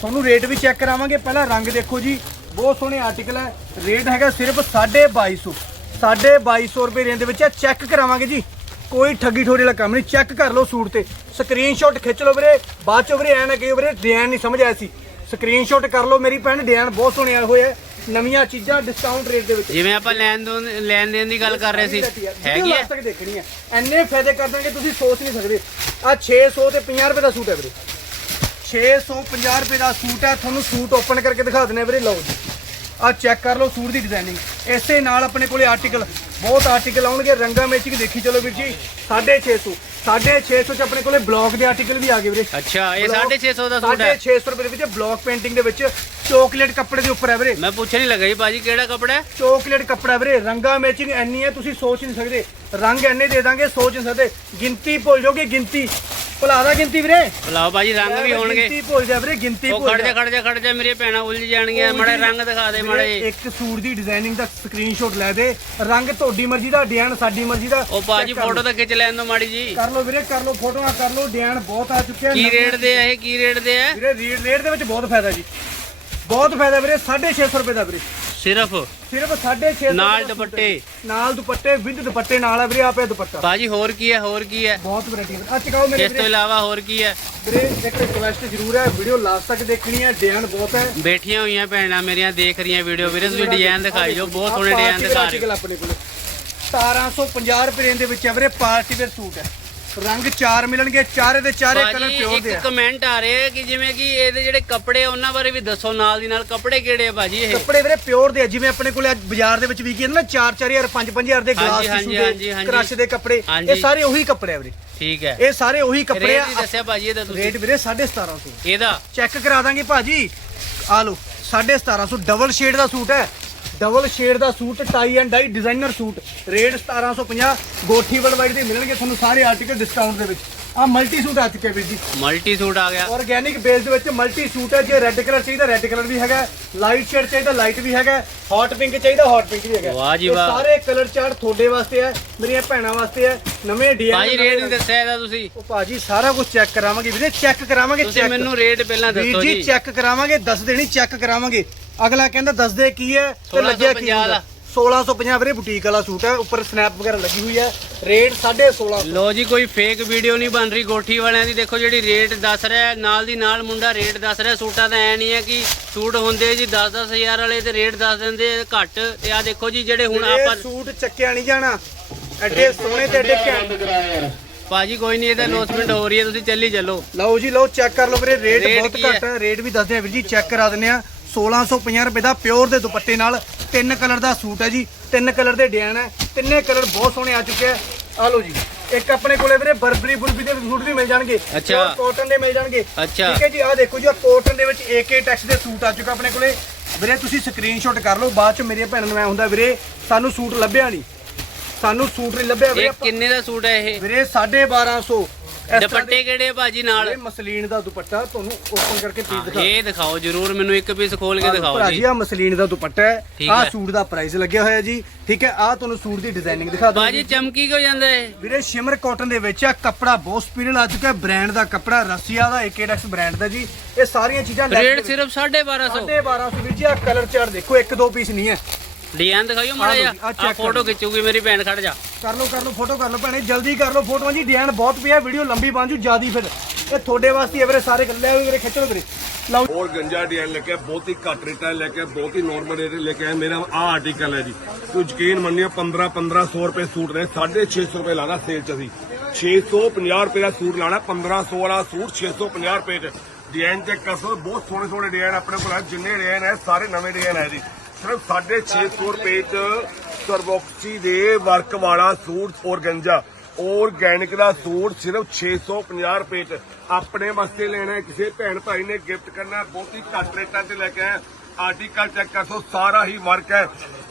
ਤੁਹਾਨੂੰ ਰੇਟ ਵੀ ਚੈੱਕ ਕਰਾਵਾਂਗੇ। ਪਹਿਲਾਂ ਰੰਗ ਦੇਖੋ ਜੀ। ਬਹੁਤ ਸੋਹਣੇ ਆਰਟੀਕਲ ਹੈ ਰੇਟ ਹੈਗਾ ਸਿਰਫ 2250 2250 ਰੁਪਏ ਰੇਂਜ ਦੇ ਵਿੱਚ ਚੈੱਕ ਕਰਾਵਾਂਗੇ ਜੀ। ਕੋਈ ਠੱਗੀ ਠੋਰੀ ਵਾਲਾ ਕੰਮ ਨਹੀਂ। ਚੈੱਕ ਕਰ ਲਓ ਸੂਟ ਤੇ। ਸਕਰੀਨਸ਼ਾਟ ਖਿੱਚ ਲਓ ਵੀਰੇ। ਬਾਅਦ ਚੋਂ ਵੀਰੇ ਐ ਨਾ ਕਹੀ ਵੀਰੇ ਡਿਜ਼ਾਈਨ ਨਹੀਂ ਸਮਝ ਆਇਆ ਸੀ। ਸਕਰੀਨਸ਼ਾਟ ਕਰ ਲਓ ਮੇਰੀ ਭੈਣ। ਡਿਜ਼ਾਈਨ ਬਹੁਤ ਸੋਹਣੇ ਆਏ ਹੋਏ ਹੈ ਨਵੀਆਂ ਚੀਜ਼ਾਂ ਡਿਸਕਾਊਂਟ ਰੇਟ ਦੇ ਵਿੱਚ। ਜਿਵੇਂ ਆਪਾਂ ਲੈਣ ਦੇਣ ਲੈਣ ਦੇਣ ਦੀ ਗੱਲ ਕਰ ਰਹੇ ਸੀ। ਹੈਗੀ ਹੈ ਤੱਕ ਦੇਖਣੀ ਹੈ ਐਨੇ ਫਾਇਦੇ ਕਰ ਦਾਂਗੇ ਤੁਸੀਂ ਸੋਚ ਨਹੀਂ ਸਕਦੇ। ਆ 600 ਤੇ 50 ਰੁਪਏ ਦਾ ਸੂਟ ਹੈ ਵੀਰੇ। 650 ਰੁਪਏ ਦਾ ਸੂਟ ਹੈ। ਤੁਹਾਨੂੰ ਸੂਟ ਓਪਨ ਕਰਕੇ ਦਿਖਾ ਦਿੰਦੇ ਆ ਵੀਰੇ। ਲਓ ਜੀ। ਆ ਚੈੱਕ ਕਰ ਲਓ ਸੂਟ ਦੀ ਡਿਜ਼ਾਈਨਿੰਗ ਇਸੇ ਨਾਲ ਆਪਣੇ ਕੋਲੇ ਆਰਟੀਕਲ ਬਹੁਤ ਆਰਟੀਕਲ ਆਉਣਗੇ। ਰੰਗਾਂ ਮੈਚਿੰਗ ਦੇਖੀ ਚਲੋ ਵੀਰ ਜੀ। 650 650 ਚ ਆਪਣੇ ਕੋਲੇ ਬਲੌਕ ਦੇ ਆਰਟੀਕਲ ਵੀ ਆ ਗਏ ਵੀਰੇ। ਅੱਛਾ ਇਹ 650 ਦਾ ਸੂਟ ਹੈ। 650 ਰੁਪਏ ਦੇ ਵਿੱਚ ਬਲੌਕ ਪੇਂਟਿੰਗ ਦੇ ਵਿੱਚ ਚੋਕਲੇਟ ਕੱਪੜੇ ਦੇ ਉੱਪਰ ਹੈ ਵੀਰੇ। ਮੈਂ ਪੁੱਛ ਨਹੀਂ ਲੱਗਾ ਜੀ ਭਾਜੀ ਕਿਹੜਾ ਕੱਪੜਾ ਹੈ? ਚੋਕਲੇਟ ਕੱਪੜਾ ਵੀਰੇ। ਰੰਗਾ ਮੈਚਿੰਗ ਐਨੀ ਹੈ ਤੁਸੀਂ ਸੋਚ ਨਹੀਂ ਸਕਦੇ। ਰੰਗ ਐਨੇ ਦੇ ਦਾਂਗੇ ਸੋਚ ਨਹੀਂ ਸਕਦੇ। ਗਿਣਤੀ ਭੁੱਲ ਜਾਓਗੇ ਗਿਣਤੀ। ਭੁਲਾ ਦਾ ਗਿਣਤੀ ਵੀਰੇ। ਬੁਲਾਓ ਭਾਜੀ ਰੰਗ ਵੀ ਹੋਣਗੇ। ਗਿਣਤੀ ਭੁੱਲ ਜਾ ਵੀਰੇ ਗਿਣਤੀ ਉਹ ਭੁੱਲ ਖੜ ਜਾ ਜਾ। ਖੜ ਜਾ ਖੜ ਜਾ ਮੇਰੀਆਂ ਭੈਣਾਂ ਉਲਝ ਜਾਣਗੀਆਂ। ਮਾੜੇ ਰੰਗ ਦਿਖਾ ਦੇ ਮਾੜੇ। ਵੀਰੇ, ਇੱਕ ਸੂਟ ਦੀ ਡਿਜ਼ਾਈਨਿੰਗ ਦਾ ਸਕਰੀਨਸ਼ਾਟ ਲੈ ਦੇ। ਰੰਗ ਤੁਹਾਡੀ ਮਰਜ਼ੀ ਦਾ ਡਿਜ਼ਾਈਨ ਸਾਡੀ ਮਰਜ਼ੀ ਦਾ ਉਹ ਭਾਜੀ check ਕਰ ਫੋਟੋ ਲਓ। ਤਾਂ ਖਿੱਚ ਲੈਣ ਦੋ ਮਾੜੀ ਜੀ। ਕਰ ਲਓ ਵੀਰੇ ਕਰ ਲਓ ਫੋਟੋਆਂ ਕਰ ਲਓ ਡਿਜ਼ਾਈਨ ਬਹੁਤ ਆ ਚੁੱਕੇ ਆ ਕੀ ਰੇਟ ਦੇ ਆ ਇਹ ਕੀ ਰੇਟ ਦੇ ਆ? ਵੀਰੇ ਰੇਟ ਦੇ ਵਿੱਚ ਬਹੁਤ ਫਾਇਦਾ ਜੀ। ਬਹੁਤ ਫਾਇਦਾ ਵੀਰੇ 650 ਰੁਪਏ ਦਾ ਵੀਰੇ। ਸਿਰਫ ਸਿਰਫ 650 ਨਾਲ ਦੁਪੱਟੇ। ਨਾਲ ਦੁਪੱਟੇ ਵਿਦ ਦੁਪੱਟੇ ਨਾਲ ਹੈ ਵੀਰੇ ਆਪੇ ਦੁਪੱਟਾ। ਭਾਜੀ ਹੋਰ ਕੀ ਹੈ ਹੋਰ ਕੀ ਹੈ? ਬਹੁਤ ਵੈਰਾਈਟੀ ਆ ਚਕਾਓ ਮੇਰੇ ਇਸ ਤੋਂ ਇਲਾਵਾ ਹੋਰ ਕੀ ਹੈ? ਵੀਰੇ ਇੱਕ ਰਿਕਵੈਸਟ ਜ਼ਰੂਰ ਹੈ ਵੀਡੀਓ ਲਾਸਟ ਤੱਕ ਦੇਖਣੀ ਹੈ ਡਿਜ਼ਾਈਨ ਬਹੁਤ ਹੈ। ਬੈਠੀਆਂ ਹੋਈਆਂ ਭੈਣਾਂ ਮੇਰੀਆਂ ਦੇਖ ਰਹੀਆਂ ਵੀਡੀਓ ਵੀਰੇ ਤੁਸੀਂ ਡਿਜ਼ਾਈਨ ਦਿਖਾਈ ਜੋ। ਬਹੁਤ ਸੋਹਣੇ ਡਿਜ਼ਾਈਨ ਦਿਖਾ ਰਹੇ ਕੋਲ। 1750 ਰੁਪਏ ਦੇ ਵਿੱਚ ਹੈ ਵੀਰੇ ਪਾਰਟੀ ਵੇਅਰ ਸੂਟ ਹੈ। ਰੰਗ ਚਾਰ ਮਿਲਣਗੇ ਚਾਰੇ ਦੇ ਚਾਰੇ ਕਲਰ ਪਿਓਰ ਦੇ ਇੱਕ ਆ। ਕਮੈਂਟ ਆ ਰਿਹਾ ਕਿ ਜਿਵੇਂ ਕਿ ਇਹਦੇ ਜਿਹੜੇ ਕੱਪੜੇ ਉਹਨਾਂ ਬਾਰੇ ਵੀ ਦੱਸੋ ਨਾਲ ਦੀ ਨਾਲ ਕੱਪੜੇ ਕਿਹੜੇ ਆ ਭਾਜੀ ਇਹ? ਕੱਪੜੇ ਵੀਰੇ ਪਿਓਰ ਦੇ ਆ ਜਿਵੇਂ ਆਪਣੇ ਕੋਲੇ ਅੱਜ ਬਾਜ਼ਾਰ ਦੇ ਵਿੱਚ ਵਿਕੀ ਜਾਂਦੇ ਨਾ 4-4000 5-5000 ਦੇ ਗਲਾਸ ਟਿਸ਼ੂ ਦੇ। ਕ੍ਰਸ਼ ਦੇ ਕੱਪੜੇ। ਇਹ ਸਾਰੇ ਉਹੀ ਕੱਪੜੇ ਆ ਵੀਰੇ। ਠੀਕ ਹੈ। ਇਹ ਸਾਰੇ ਉਹੀ ਕੱਪੜੇ ਆ। ਦੱਸਿਆ ਭਾਜੀ ਇਹਦਾ ਤੁਸੀਂ। ਰੇਟ ਵੀਰੇ 1750 ਇਹਦਾ? ਚੈੱਕ ਕਰਾ ਦਾਂਗੇ ਭਾਜੀ। ਆ ਲਓ 1750 ਡਬਲ ਸ਼ੇਡ ਦਾ ਸੂਟ ਹੈ। Double shade the suit tie and dye designer suit. Rate 1750 ਗੋਠੀ ਵਰਲਡ ਦੇ ਮਿਲਣਗੇ ਤੁਹਾਨੂੰ ਸਾਰੇ ਆਰਟੀਕਲ ਡਿਸਕਾਊਂਟ ਦੇ ਵਿੱਚ। ਆ ਮਲਟੀ ਸੂਟ ਆ ਚੁੱਕੇ ਵੀਰ ਜੀ। ਮਲਟੀ ਸੂਟ ਆ ਗਿਆ। ਆਰਗੇਨਿਕ ਬੇਸ ਦੇ ਵਿੱਚ ਮਲਟੀ ਸੂਟ ਹੈ ਜੇ ਰੈੱਡ ਕਲਰ ਚਾਹੀਦਾ ਰੈੱਡ ਕਲਰ ਵੀ ਹੈਗਾ। ਲਾਈਟ ਸ਼ੇਡ ਚਾਹੀਦਾ ਲਾਈਟ ਵੀ ਹੈਗਾ। ਹੌਟ ਪਿੰਕ ਚਾਹੀਦਾ ਹੌਟ ਪਿੰਕ ਵੀ ਹੈਗਾ। ਵਾਹ ਜੀ ਵਾਹ। ਸਾਰੇ ਕਲਰ ਚਾਰਟ ਤੁਹਾਡੇ ਵਾਸਤੇ ਹੈ ਮੇਰੀਆਂ ਭੈਣਾਂ ਵਾਸਤੇ ਹੈ। ਨਵੇਂ ਡਿਜ਼ਾਈਨ ਭਾਜੀ ਰੇਟ ਨਹੀਂ ਦੱਸਿਆ ਇਹਦਾ ਤੁਸੀਂ। ਉਹ ਭਾਜੀ ਸਾਰਾ ਕੁਝ ਚੈੱਕ ਕਰਾਵਾਂਗੇ ਵੀਰੇ ਚੈੱਕ ਕਰਾਵਾਂਗੇ ਤੁਸੀਂ। ਮੈਨੂੰ ਰੇਟ ਪਹਿਲਾਂ ਦੱਸੋ ਜੀ ਜੀ। ਚੈੱਕ ਕਰਾਵਾਂਗੇ ਦੱਸ ਦੇਣੀ ਚੈੱਕ ਕਰਾਵਾਂਗੇ। ਅਗਲਾ ਕਹਿੰਦਾ ਦੱਸਦੇ ਕੀ ਹੈ ਤੇ ਲੱਗਿਆ ਕੀ 1650 ਹੁੰਦਾ? 1650 ਵੀਰੇ ਬੁਟੀਕ ਵਾਲਾ ਸੂਟ ਹੈ ਉੱਪਰ ਸਨੈਪ ਵਗੈਰਾ ਲੱਗੀ ਹੋਈ ਹੈ ਰੇਟ 1650 ਲੋ ਜੀ ਕੋਈ ਫੇਕ ਵੀਡੀਓ ਨਹੀਂ ਬਣ ਰਹੀ ਗੋਠੀ ਵਾਲਿਆਂ ਦੀ। ਦੇਖੋ ਜਿਹੜੀ ਰੇਟ ਦੱਸ ਰਿਹਾ ਹੈ, ਨਾਲ ਦੀ ਨਾਲ ਮੁੰਡਾ ਰੇਟ ਦੱਸ ਰਿਹਾ ਸੂਟਾਂ ਦਾ ਐ ਨਹੀਂ ਹੈ ਕਿ ਸੂਟ ਹੁੰਦੇ ਜੀ 10-10 ਹਜ਼ਾਰ ਵਾਲੇ ਤੇ ਰੇਟ ਦੱਸ ਦਿੰਦੇ ਘੱਟ। ਤੇ ਆ ਦੇਖੋ ਜੀ ਜਿਹੜੇ ਹੁਣ ਇਹ ਆਪਾਂ ਸੂਟ ਚੱਕਿਆ ਨਹੀਂ ਜਾਣਾ। ਐਡੇ ਸੋਹਣੇ ਤੇ ਐਡੇ ਘੈਂਟ। ਭਾਜੀ ਕੋਈ ਨਹੀਂ ਇਹਦਾ ਲੋਸਮੈਂਟ ਹੋ ਰਹੀ ਹੈ ਤੁਸੀਂ ਚੱਲੀ ਚੱਲੋ। ਲਓ ਜੀ ਲਓ ਚੈੱਕ ਕਰ ਲਓ ਵੀਰੇ ਰੇਟ ਬਹੁਤ ਕੀ? ਘੱਟ ਹੈ ਰੇਟ ਵੀ ਦੱਸਦੇ ਆ ਵੀਰ ਜੀ ਚੈੱਕ ਕਰਾ ਦਿੰਦੇ ਆ। 1650 ਰੁਪਏ ਦਾ ਪਿਓਰ ਦੇ ਦੁਪੱਟੇ ਨਾਲ ਤਿੰਨ ਕਲਰ ਦਾ ਸੂਟ ਹੈ ਜੀ। ਤਿੰਨ ਕਲਰ ਦੇ ਡਿਜ਼ਾਈਨ ਹੈ। ਤਿੰਨੇ ਕਲਰ ਬਹੁਤ ਸੋਹਣੇ ਆ ਚੁੱਕੇ ਆ ਆ ਲਓ ਜੀ। ਇੱਕ ਆਪਣੇ ਕੋਲੇ ਵੀਰੇ ਬਰਬਰੀ ਬੁਲਬੀ ਦੇ ਸੂਟ ਵੀ ਮਿਲ ਜਾਣਗੇ। ਅੱਛਾ। ਕਾਟਨ ਦੇ ਮਿਲ ਜਾਣਗੇ। ਠੀਕ ਹੈ ਜੀ। ਆ ਦੇਖੋ ਜੀ ਕਾਟਨ ਦੇ ਵਿੱਚ AK ਟੈਕਸ ਦੇ ਸੂਟ ਆ ਚੁੱਕਾ ਆਪਣੇ ਕੋਲੇ। ਵੀਰੇ ਤੁਸੀਂ ਸਕਰੀਨਸ਼ਾਟ ਕਰ ਲਓ। ਬਾਅਦ ਚ ਮੇਰੀਆਂ ਭੈਣਾਂ ਨੂੰ ਐ ਹੁੰਦਾ ਵੀਰੇ ਸਾਨੂੰ ਸੂਟ ਲੱਭਿਆ ਨਹੀਂ ਸਾਨੂੰ ਸੂਟ ਨਹੀਂ ਲੱਭਿਆ ਵੀਰੇ। ਇਹ ਕਿੰਨੇ ਦਾ ਸੂਟ ਹੈ ਇਹ? ਵੀਰੇ 1250 ਦੁਪੱਟੇ ਕਿਹੜੇ ਆ ਭਾਜੀ ਨਾਲ? ਇਹ ਮਸਲੀਨ ਦਾ ਦੁਪੱਟਾ ਤੁਹਾਨੂੰ ਓਪਨ ਕਰਕੇ ਪੀਸ ਦਿਖਾ। ਇਹ ਦਿਖਾਓ ਜਰੂਰ ਮੈਨੂੰ ਇੱਕ ਪੀਸ ਖੋਲ ਕੇ ਦਿਖਾਓ ਜੀ ਜੀ। ਆ ਮਸਲੀਨ ਦਾ ਦੁਪੱਟਾ ਹੈ। ਠੀਕ ਆ ਹੈ। ਸੂਟ ਦਾ ਪ੍ਰਾਈਸ ਲੱਗਿਆ ਹੋਇਆ ਜੀ। ਠੀਕ ਹੈ ਆ ਤੁਹਾਨੂੰ ਸੂਟ ਦੀ ਡਿਜ਼ਾਈਨਿੰਗ ਦਿਖਾ ਦਵਾਂ ਭਾਜੀ ਚਮਕੀ ਕਿਉਂ ਜਾਂਦਾ? ਇਹ ਵੀਰੇ ਸ਼ਿਮਰ ਕਾਟਨ ਦੇ ਵਿੱਚ ਆ ਕੱਪੜਾ ਬਹੁਤ ਸਪੀਰੀਅਲ ਆ ਚੁੱਕਾ ਬ੍ਰਾਂਡ ਦਾ ਕੱਪੜਾ ਰਸੀਆ ਦਾ ਏਕੇਡੈਕਸ ਬ੍ਰਾਂਡ ਦਾ ਜੀ। ਇਹ ਸਾਰੀਆਂ ਚੀਜ਼ਾਂ ਰੇਟ ਸਿਰਫ 1250 1250 ਵੀਰ ਜੀ ਆ ਕਲਰ ਚਾਰਟ ਦੇਖੋ ਇੱਕ ਦੋ ਪੀਸ ਨਹੀਂ ਹੈ। ਡਿਜ਼ਾਈਨ ਦਿਖਾਈਓ ਮਾੜਾ ਆਹ ਲਓ ਜਿਹਾ ਜੀ, ਆਹ ਆ check ਫੋਟੋ ਕਰੋ। ਖਿੱਚੂਗੀ ਮੇਰੀ ਭੈਣ ਖੜ ਜਾ ਕਰ ਲਓ ਕਰ ਲਓ ਫੋਟੋ ਕਰ ਲਓ ਭੈਣੇ ਜਲਦੀ ਕਰ ਲਓ ਫੋਟੋਆਂ ਜੀ ਡਿਜ਼ਾਈਨ ਬਹੁਤ ਪਿਆ ਵੀਡੀਓ ਲੰਬੀ ਬਣ ਜੂ ਜਿਆਦੀ ਫਿਰ ਇਹ ਤੁਹਾਡੇ ਵਾਸਤੇ ਹੈ ਵੀਰੇ ਸਾਰੇ ਗੱਲੇ ਆ ਵੀਰੇ ਖਿੱਚ ਲਓ ਵੀਰੇ ਲਓ और गंजा डिजाइन लेके बहुत ही घट रेट है लेके बहुत ही नॉर्मल रेट लेके आए मेरा आ आर्टिकल है जी ਤੂੰ ਯਕੀਨ ਮੰਨਿਓ 15 1500 ਰੁਪਏ ਸੂਟ ਨੇ 650 ਰੁਪਏ ਲਾਣਾ ਸੇਲ ਚ ਅਸੀਂ 650 ਰੁਪਏ ਦਾ ਸੂਟ ਲਾਣਾ 1500 ਵਾਲਾ ਸੂਟ 650 ਰੁਪਏ ਚ ਡਿਜ਼ਾਈਨ ਚੈੱਕ ਕਰ ਸਕਦੇ ਹੋ, ਬਹੁਤ ਸੋਹਣੇ ਸੋਹਣੇ ਡਿਜ਼ਾਈਨ ਆਪਣੇ ਕੋਲ ਹੈ ਜਿੰਨੇ ਡਿਜ਼ਾਈਨ ਹੈ ਸਾਰੇ ਨਵੇਂ ਡਿਜ਼ਾਈਨ ਹੈ ਜੀ ਸਿਰਫ 650 ਰੁਪਏ ਚ ਸਰਵੋਕਸੀ ਦੇ ਵਰਕ ਵਾਲਾ ਸੂਟ ਔਰਗੰਜਾ। ਔਰਗੈਨਿਕ ਦਾ ਸੂਟ ਸਿਰਫ 650 ਰੁਪਏ ਚ। ਆਪਣੇ ਵਾਸਤੇ ਲੈਣਾ ਕਿਸੇ ਭੈਣ ਭਾਈ ਨੇ ਗਿਫਟ ਕਰਨਾ ਹੈ, ਬਹੁਤ ਹੀ ਘੱਟ ਰੇਟਾਂ ਤੇ ਲੈ ਕੇ ਆਏ ਆਰਟੀਕਲ ਚੈੱਕ ਕਰ ਸੋ ਸਾਰਾ ਹੀ ਵਰਕ ਹੈ।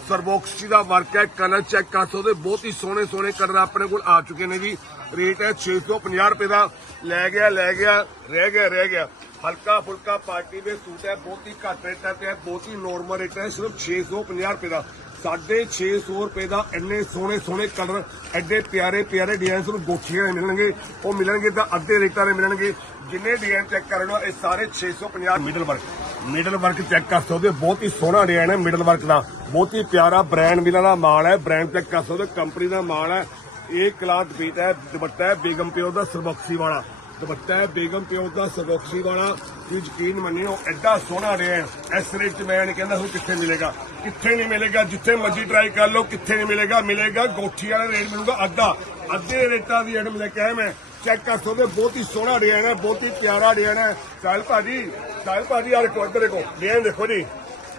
ਸਰਵੋਕਸੀ ਦਾ ਵਰਕ ਹੈ ਕਲਰ ਚੈੱਕ ਕਰ ਸਕਦੇ ਬਹੁਤ ਹੀ ਸੋਹਣੇ ਸੋਹਣੇ ਕਲਰ ਆਪਣੇ ਕੋਲ ਆ ਚੁੱਕੇ ਨੇ ਜੀ। ਰੇਟ ਹੈ 650 ਰੁਪਏ ਦਾ। ਲੈ ਗਿਆ ਲੈ ਗਿਆ ਰਹਿ ਗਿਆ ਰਹਿ ਗਿਆ। ਹਲਕਾ ਫੁਲਕਾ ਪਾਰਟੀ ਦੇ ਸੂਟ ਹੈ, ਬਹੁਤ ਹੀ ਘੱਟ ਰੇਟਾਂ ਤੇ ਬਹੁਤ ਹੀ ਨੋਰਮਲ ਰੇਟ ਹੈ, ਸਿਰਫ 650 ਰੁਪਏ ਦਾ। ਸਾਢੇ 600 ਰੁਪਏ ਦਾ ਇੰਨੇ ਸੋਹਣੇ ਸੋਹਣੇ ਕਲਰ ਐਡੇ ਪਿਆਰੇ ਪਿਆਰੇ ਡਿਜ਼ਾਈਨ ਤੁਹਾਨੂੰ ਗੋਠੀਆਂ ਮਿਲਣਗੇ। ਉਹ ਮਿਲਣਗੇ ਤਾਂ ਅੱਧੇ ਰੇਟਾਂ ਦੇ ਮਿਲਣਗੇ। ਜਿੰਨੇ ਡਿਜ਼ਾਈਨ ਚੈੱਕ ਕਰਨਾ ਇਹ ਸਾਰੇ 650 middle work middle work check ਕਰ ਸਕਦੇ ਹੋ। ਬਹੁਤ ਹੀ ਸੋਹਣਾ ਡਿਜ਼ਾਈਨ ਹੈ ਮਿਡਲ ਵਰਕ ਦਾ। ਬਹੁਤ ਹੀ ਪਿਆਰਾ ਬ੍ਰਾਂਡ ਮਿਲਾਂ ਦਾ ਮਾਲ ਹੈ ਬ੍ਰਾਂਡ ਚੈੱਕ ਕਰ ਸਕਦੇ ਹੋ। ਕੰਪਨੀ ਦਾ ਮਾਲ ਹੈ ਇਹ ਕਲਾਥ ਬੀਟ ਹੈ, ਦੁਪੱਟਾ ਹੈ, ਬੇਗਮ ਪਿਓ ਦਾ, ਸਰਬਕਸੀ ਵਾਲਾ। ਦੁਪੱਟਾ ਹੈ, ਬੇਗਮ ਪਿਓ ਦਾ ਸਰਬਕਸੀ ਵਾਲਾ। ਤੁਸੀਂ ਯਕੀਨ ਮੰਨਿਓ, ਐਡਾ ਸੋਹਣਾ ਡਿਜ਼ਾਈਨ ਇਸ ਰੇਟ ਮੈਂ ਨਹੀਂ ਕਹਿੰਦਾ ਹੁਣ ਕਿੱਥੇ ਮਿਲੇਗਾ। ਕਿੱਥੇ ਨਹੀਂ ਮਿਲੇਗਾ, ਜਿੱਥੇ ਮਰਜ਼ੀ ਟਰਾਈ ਕਰ ਲਓ, ਕਿੱਥੇ ਨਹੀਂ ਮਿਲੇਗਾ। ਮਿਲੇਗਾ ਗੋਠੀ ਵਾਲਾ ਰੇਟ ਮਿਲੂਗਾ ਅੱਧਾ, ਅੱਧੇ ਰੇਟਾਂ ਦੀ ਆਈਟਮ ਲੈ ਕੇ ਆਇਆ ਮੈਂ। ਚੈੱਕ ਕਰ ਸਕਦੇ ਬਹੁਤ ਹੀ ਸੋਹਣਾ ਡਿਜ਼ਾਈਨ ਹੈ, ਬਹੁਤ ਹੀ ਪਿਆਰਾ ਡਿਜ਼ਾਈਨ ਹੈ। ਚੱਲ ਭਾਜੀ ਚੱਲ ਭਾਜੀ, ਆ ਦੇਖੋ ਦੇਖੋ। ਡਿਜ਼ਾਈਨ ਦੇਖੋ ਜੀ।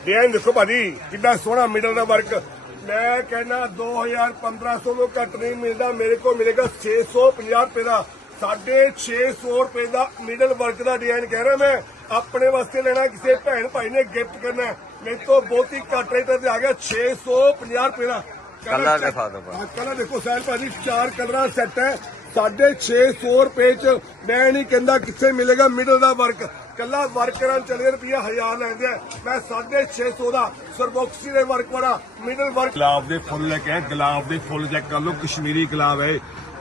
ਡਿਜ਼ਾਈਨ ਦੇਖੋ ਭਾਜੀ ਕਿੰਨਾ ਸੋਹਣਾ ਮਿਡਲ ਦਾ ਵਰਕ ਮੈਂ ਕਹਿੰਦਾ 2000 1500 ਤੋਂ ਘੱਟ ਨਹੀਂ ਮਿਲਦਾ, ਮੇਰੇ ਕੋਲ ਮਿਲੇਗਾ 650 ਰੁਪਏ ਦਾ। 650 ਰੁਪਏ ਦਾ ਮਿਡਲ ਵਰਕ ਦਾ ਡਿਜ਼ਾਈਨ ਕਹਿ ਰਿਹਾ ਮੈਂ ਆਪਣੇ ਵਾਸਤੇ ਲੈਣਾ ਕਿਸੇ ਭੈਣ ਭਾਈ ਨੇ ਗਿਫਟ ਕਰਨਾ। ਮੇਰੇ ਤੋਂ ਬਹੁਤ ਹੀ ਘੱਟ ਰੇਟ ਤੇ ਆ ਗਿਆ 650 ਰੁਪਏ ਦਾ ਕਲਰ ਦਿਖਾ ਦਿਓ ਭਾਈ। ਕਲਰ ਦੇਖੋ ਸਾਹਿਲ ਭਾਜੀ ਚਾਰ ਕਲਰਾਂ ਸੈੱਟ ਹੈ 650 ਰੁਪਏ ਚ ਮੈਂ ਨਹੀਂ ਕਹਿੰਦਾ ਕਿੱਥੇ ਮਿਲੇਗਾ ਮਿਡਲ ਦਾ ਵਰਕ ਕੱਲਾ ਵਰਕਰਾਂ ਚਲੇ ਰੁਪਿਆ 1000 ਲੈਂਦੇ ਆ ਮੈਂ 650 ਦਾ ਸਰਬੋਕਸੀ ਦੇ ਵਰਕ ਵਾਲਾ ਮਿਡਲ ਵਰਕ ਗੁਲਾਬ ਦੇ ਫੁੱਲ ਲੈ ਕੇ ਗੁਲਾਬ ਦੇ ਫੁੱਲ ਚੈੱਕ ਕਰ ਲਓ ਕਸ਼ਮੀਰੀ ਗੁਲਾਬ ਹੈ।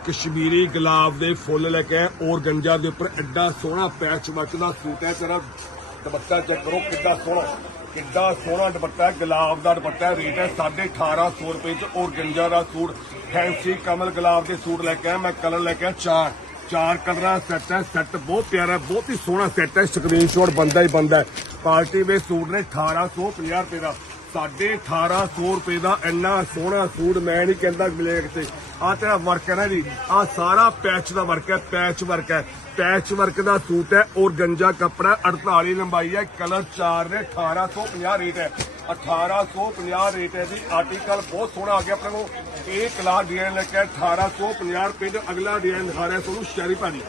ਕਸ਼ਮੀਰੀ ਗੁਲਾਬ ਦੇ ਫੁੱਲ ਲੈ ਕੇ ਆਏ। ਔਰ ਗੰਜਾ ਦੇ ਉੱਪਰ ਐਡਾ ਸੋਹਣਾ ਪੈਚ ਮੱਚਦਾ ਸੂਟ ਹੈ। ਤੇਰਾ ਦੁਪੱਟਾ ਚੈੱਕ ਕਰੋ ਕਿੱਡਾ ਸੋਹਣਾ ਕਿੱਡਾ ਸੋਹਣਾ ਦੁਪੱਟਾ ਹੈ। ਗੁਲਾਬ ਦਾ ਦੁਪੱਟਾ ਹੈ, ਰੇਟ ਹੈ 1850 ਰੁਪਏ ਚ। ਔਰ ਗੰਜਾ ਦਾ ਸੂਟ ਫੈਂਸੀ ਕਮਲ ਗੁਲਾਬ ਦੇ ਸੂਟ ਲੈ ਕੇ ਆਇਆ। ਮੈਂ ਕਲਰ ਲੈ ਕੇ ਆਇਆ ਚਾਰ ਚਾਰ ਕਲਰਾਂ ਸੈੱਟ ਹੈ। ਸੈੱਟ ਬਹੁਤ ਪਿਆਰਾ ਬਹੁਤ ਹੀ ਸੋਹਣਾ ਸੈੱਟ ਹੈ। ਸਕਰੀਨਸ਼ਾਟ ਬੰਦਾ ਹੀ ਬੰਦਾ ਹੈ। ਪਾਰਟੀ ਵੇ ਸੂਟ ਨੇ 1850 ਰੁਪਏ ਦਾ। ਸਾਡੇ 1800 ਰੁਪਏ ਦਾ ਇੰਨਾ ਸੋਹਣਾ ਸੂਟ ਮੈਂ ਨਹੀਂ ਕਹਿੰਦਾ ਬਲੈਕ ਤੇ। ਆ ਤੇਰਾ ਵਰਕ ਹੈ ਨਾ ਜੀ। ਆ ਸਾਰਾ ਪੈਚ ਦਾ ਵਰਕ ਹੈ ਪੈਚ ਵਰਕ ਹੈ। ਪੈਚ ਵਰਕ ਦਾ ਸੂਟ ਹੈ ਔਰ ਗੰਜਾ ਕੱਪੜਾ 48 ਲੰਬਾਈ ਹੈ ਕਲਰ 4 ਨੇ 1850 ਰੇਟ ਹੈ। 1850 ਰੇਟ ਹੈ ਜੀ। ਆਰਟੀਕਲ ਬਹੁਤ ਸੋਹਣਾ ਆ ਗਿਆ ਆਪਣੇ ਕੋਲ। ਇਹ ਕਲਾਸ ਡਿਜ਼ਾਈਨ ਲੈ ਕੇ 1850 ਰੁਪਏ ਦਾ ਅਗਲਾ ਡਿਜ਼ਾਈਨ ਦਿਖਾ ਰਿਹਾ ਤੁਹਾਨੂੰ ਸ਼ੈਰੀ ਭਾਜੀ।